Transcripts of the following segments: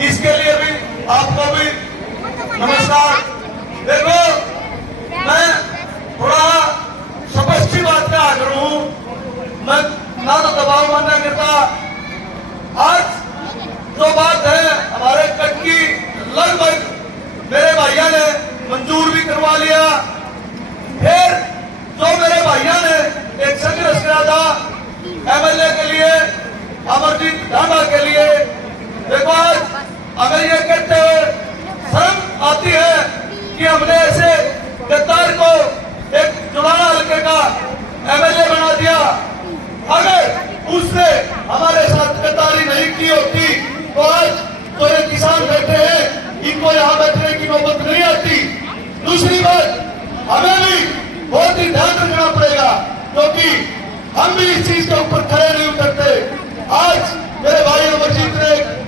इसके लिए भी आपको भी नमस्कार। देखो, मैं थोड़ा स्पष्ट बात का आग्रह हूं, मैं ना तो दबाव मानना करता। आज जो बात है हमारे कट की, लगभग मेरे भाइयों ने मंजूर भी करवा लिया। फिर जो मेरे भाइयों ने एक संघर्ष किया था एमएलए के लिए, अमरजीत ढांडा के लिए, देखो आज हमें ये कहते हुए शर्म आती है कि हमने ऐसे गद्दार को एक जुड़ाना हल्के का एमएलए बना दिया। अगर उसने हमारे साथ गद्दारी नहीं की होती तो आज तो ये किसान बैठे हैं, इनको यहाँ बैठने की नौबत नहीं आती। दूसरी बात, हमें भी बहुत ही ध्यान रखना पड़ेगा, क्योंकि हम भी इस चीज के ऊपर खड़े नहीं उतरते। आज मेरे भाई अमरजीत ने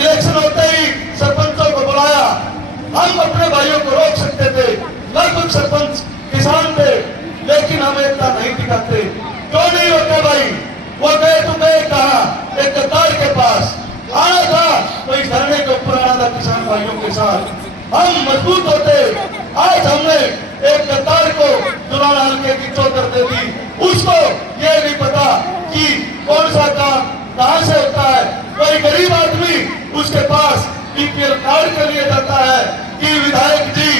इलेक्शन होते ही सरपंचों को बुलाया, हम अपने भाइयों को रोक सकते थे, लगभग सरपंच किसान थे, लेकिन हम एकता नहीं दिखाते। क्यों नहीं रोके भाई? वो गए तो गए कहा? एक गद्दार के पास आना था तो इस धरने के ऊपर आना था किसान भाइयों के साथ, हम मजबूत होते। आज हमने एक गद्दार को जुलाना हल्के की चौधर दे दी, उसको ये नहीं पता कि कौन सा काम कहां से होता है। कोई गरीब आदमी उसके पास बीपीएल कार्ड के लिए जाता है कि विधायक जी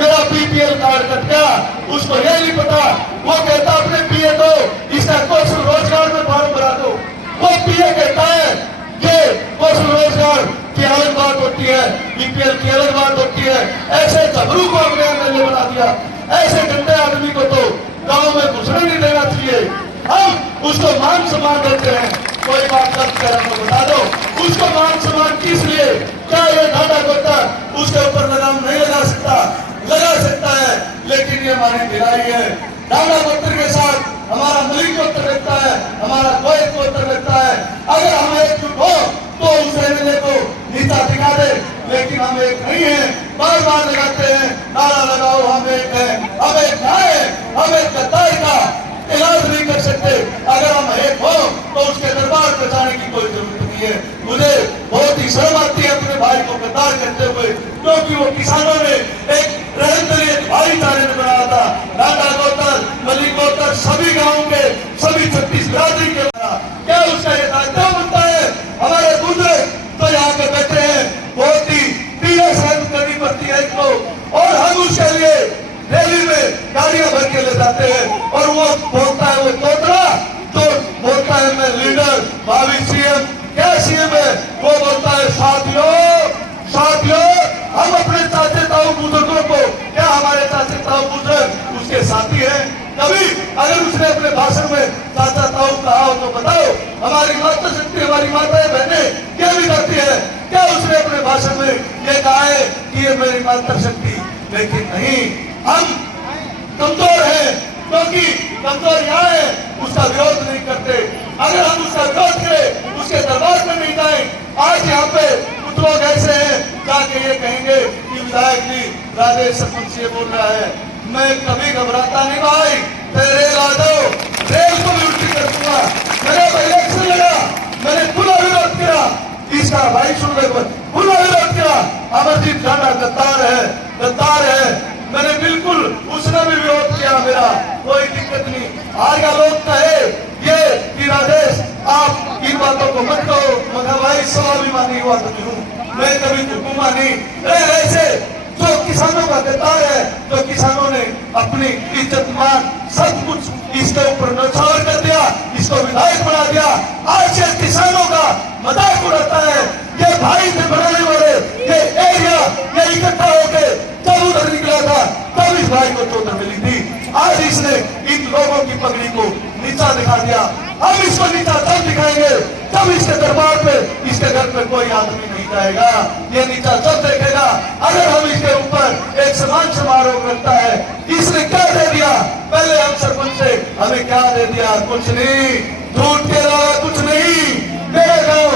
मेरा बीपीएल कार्ड कट गया, उसको ये नहीं पता। वो कहता अपने पीए दो, इसका कौशल रोजगार में फॉर्म भरा दो। वो पीए कहता है ये कौशल रोजगार की अलग बात होती है, बीपीएल की अलग बात होती है। ऐसे झबरू को हमने एमएलए बना दिया। ऐसे गंदे आदमी को तो गांव में घुसने नहीं देना चाहिए। हम उसको मान सम्मान देते हैं। कोई बात दर्ज कर हमको बता दो, उसको मान सम्मान किस लिए? क्या ये ढांडा गोता उसके ऊपर लगाम नहीं लगा सकता? लगा सकता है, लेकिन ये हमारी ढिलाई है। ढांडा गोत्र के साथ हमारा मलिक गोत्र लगता है, हमारा गोयत गोत्र लगता है। अगर हम एकजुट हो तो उस एमएलए को नीचा दिखा दे, लेकिन हम एक नहीं है। बार बार लगाते हैं नारा लगाओ हम एक है, हम एक ना है, हम एक गद्दार का इलाज नहीं कर सकते। अगर हम एक हो तो उसके दरबार पर जाने की कोई जरूरत नहीं है। मुझे बहुत ही शर्म आती है अपने भाई को गद्दार कहते हुए, क्योंकि वो किसानों ने एक रहमतली भाईचारे में बनाया था। ढांडा गोत्र, मलिक गोत्र, सभी गाँव के सभी 36 बिरादरी के क्या उसका ये दायित्व बनता है? हमारे बुजुर्ग तो यहाँ पे बैठे हैं, बहुत ही पीड़ा सहन करनी पड़ती है इनको, और हम उसके लिए रैली में गाड़ियां भर के ले जाते हैं। और वो बोलता है वो तोतरा, तो बोलता है मैं लीडर, भावी सीएम। क्या सीएम है? वो बोलता है साथियों हम अपने चाचे ताऊ बुजुर्गों को, क्या हमारे चाचे ताऊ बुजुर्ग उसके साथी हैं? कभी अगर उसने अपने भाषण में चाचा ताऊ कहा हो तो बताओ। हमारी माता शक्ति, हमारी माताएं बहनें क्या भी करती है? क्या उसने अपने भाषण में ये कहा है कि ये मेरी माता शक्ति? लेकिन नहीं, हम कमजोर हैं, क्योंकि कमजोर यहाँ है, उसका विरोध नहीं करते। अगर हम उसका विरोध करें, उसके दरबार में नहीं जाए। आज यहाँ पे कुछ लोग ऐसे हैं जाके ये कहेंगे कि विधायक जी राजेश सरपंच ये बोल रहा है। मैं कभी घबराता नहीं भाई, रेल आ जाओ, रेल को भी उल्टी कर दूंगा। मैंने इलेक्शन लड़ा, मैंने खुला विरोध किया, इसका भाई सुन ले, खुला विरोध किया। अमरजीत ढांडा गद्दार है, गद्दार है, मैंने बिल्कुल उसने भी विरोध किया, मेरा कोई दिक्कत नहीं। आज का लोग कहे ये कि राजेश आप इन बातों को मत कहो, मगर भाई स्वाभिमानी हुआ तो हूँ मैं, कभी हुकूमा नहीं। ऐसे जो किसानों का गद्दार है, जो किसानों ने अपनी इज्जत मान सब कुछ इसके ऊपर न्यौछावर कर दिया, इसको विधायक बना दिया। आज से किसानों का मजाक उड़ाता है। ये भाई से बनाने वाले ये एरिया ये इकट्ठा होके जब उधर निकला था तब इस भाई को चौधर मिली थी। आज इसने इन लोगों की पगड़ी को नीचा दिखा दिया। हम इसको नीचा तब दिखाएंगे जब इसके दरबार पे, इसके घर पे कोई आदमी नहीं जाएगा। ये नीचा तब देखेगा अगर हम इसके ऊपर एक सम्मान समारोह करता है। इसने क्या दे दिया? पहले हम सरपंच से हमें क्या दे दिया? कुछ नहीं, झूठ के अलावा कुछ नहीं। मेरे गाँव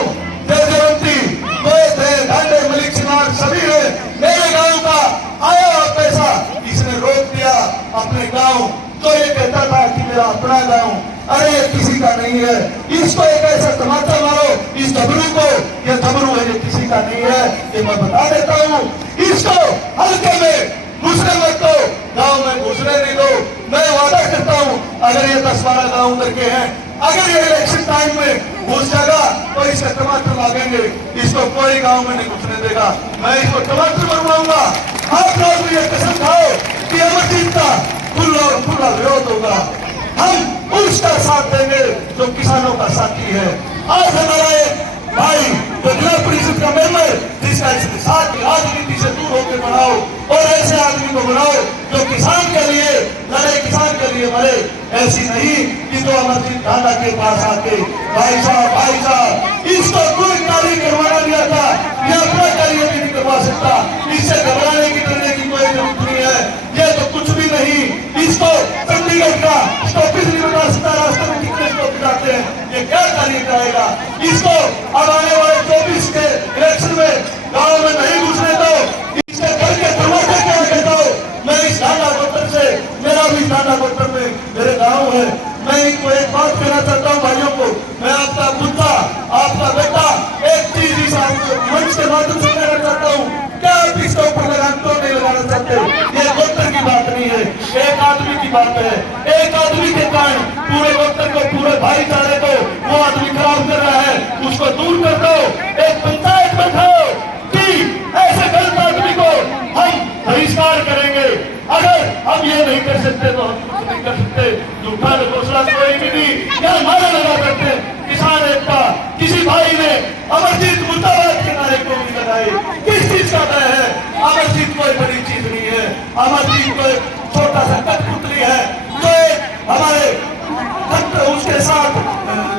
जयंती ढांडे मलिक सिमार सभी है, मेरे गाँव का आया हुआ पैसा इसने रोक दिया। अपने गाँव तो ये कहता था कि मेरा अपना गाँव, अरे ये किसी का नहीं है, इसको एक ऐसा तमाचा मारो इस डबरू को, ये डबरू है, ये किसी का नहीं है, ये मैं बता देता हूँ। इसको हल्के में घुसने मत दो, गांव में घुसने नहीं दो। मैं वादा करता हूँ अगर ये 10-12 गांव करके हैं, अगर ये इलेक्शन टाइम में घुस जाएगा तो इसका टमाटर मांगेंगे, इसको कोई गांव में नहीं घुसने देगा। मैं इसको टमाटर बनवाऊंगा। आप लोग ये कसम खाओ कि अमरजीत का खुला और खुला विरोध होगा। हम उसका साथ देंगे जो किसानों का साथी है। आज हमारा एक भाई जो जिला परिषद का मेंबर, जिसका साथ राजनीति से दूर होकर बनाओ और ऐसे आदमी को बनाओ जो किसान के लिए लड़े, किसान के लिए मरे। ऐसी नहीं कि जो अमरजीत ढांडा के पास आके भाई साहब इसको कोई कार्य करवाना नहीं आता, ये अपना कार्य भी नहीं करवा सकता, इससे घबराने की डरने की कोई जरूरत नहीं है। ये तो कुछ भी नहीं, इसको चंडीगढ़ का स्टॉपेज नहीं बता सकता, रास्ते में कितने स्टॉपेज आते हैं, ये क्या कार्य कराएगा। इसको अब आने वाले 24 के इलेक्शन में गाँव में नहीं घुसने दो, इसके घर के दरवाजे के आगे दो। मैं इस ढांडा गोत्र से, मेरा भी ढांडा गोत्र में मेरे गाँव है, मैं इनको एक बात कहना चाहता हूँ भाइयों को, मैं आपका बुद्धा, आपका बेटा एक चीज इस मंच के माध्यम से कहना चाहता हूँ, क्या आप इसके ऊपर लगाम तो नहीं लगाना चाहते। ये गोत्र की बात नहीं है, एक आदमी की बात है। एक आदमी के कारण पूरे गोत्र को, पूरे भाईचारे को वो आदमी खराब कर रहा है, उसको दूर कर दो। एक पंचायत बैठाओ कि ऐसे गलत आदमी को हम बहिष्कार करेंगे। अगर हम ये नहीं कर सकते तो हम कुछ नहीं कर सकते। झूठा घोषणा कोई भी नहीं, क्या नारे लगा सकते। किसान एकता, किसी भाई ने अमरजीत मुर्दाबाद के नारे को भी लगाए, किस चीज का भय है। अमरजीत कोई बड़ी चीज नहीं है, अमरजीत को एक छोटा सा कठपुतली है जो हमारे उसके साथ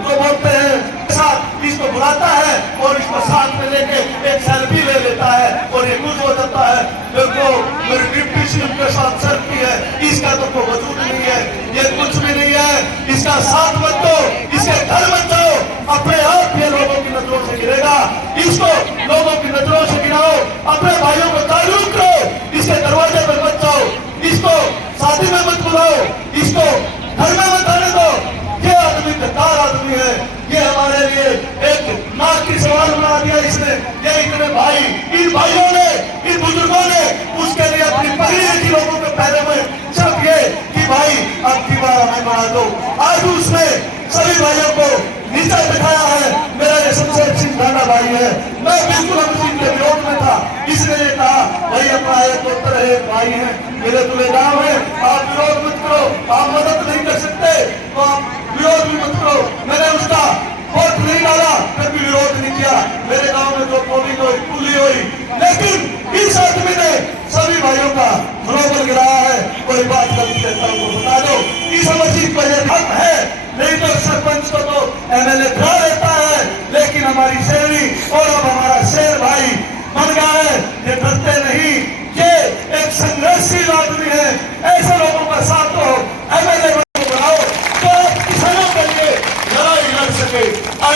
जो बोलते हैं साथ इसको बुलाता है और इसको साथ में लेके एक सेल्फी ले लेता है और ये खुश हो जाता है। देखो मेरी डिप्टी सीएम के साथ सेल्फी है, इसका तो कोई वजूद नहीं है, ये कुछ भी नहीं है। इसका साथ मत दो, इसके घर मत जाओ, अपने आप ये लोगों की नजरों से गिरेगा। इसको लोगों की नजरों से गिराओ, अपने भाइयों को जागरूक करो, इसके दरवाजे पर मत जाओ, इसको शादी में मत बुलाओ, इसको घर में मत आने दो। ये आदमी बेकार आदमी है, ये हमारे लिए एक नाक की सवाल बना दिया इसने। ये इतने भाई, इन भाइयों ने, इन बुजुर्गों ने उसके लिए अपनी पगड़ी रखी लोगों के पैरों में, सिर्फ ये कि भाई अब की बार हमें बना दो। आज उसने सभी भाइयों को नीचे दिखाया है। मेरा ये शमशेर सिंह ढांडा भाई है, मैं बिल्कुल अमरजीत के विरोध में था। इसने ये कहा भाई अपना एक पुत्र है, एक भाई है, मेरे तुले गाँव है, आप विरोध मत करो, आप मदद नहीं कर सकते तो आप विरोध भी मत करो। मैंने उसका वोट नहीं डाला, फिर भी विरोध नहीं किया। मेरे गांव में जो पोलिंग हुई, पुली हुई, लेकिन इस आदमी ने सभी भाइयों का मनोबल गिराया है। कोई बात गलती करता हूँ तो बता दो, इस अमरजीत पर यह हक है, नहीं तो सरपंच को तो एमएलए खा लेता है, लेकिन हमारी शेरनी और अब हमारा शेर भाई बन गया है। ये डरते नहीं, ये एक संघर्षशील आदमी है, ऐसा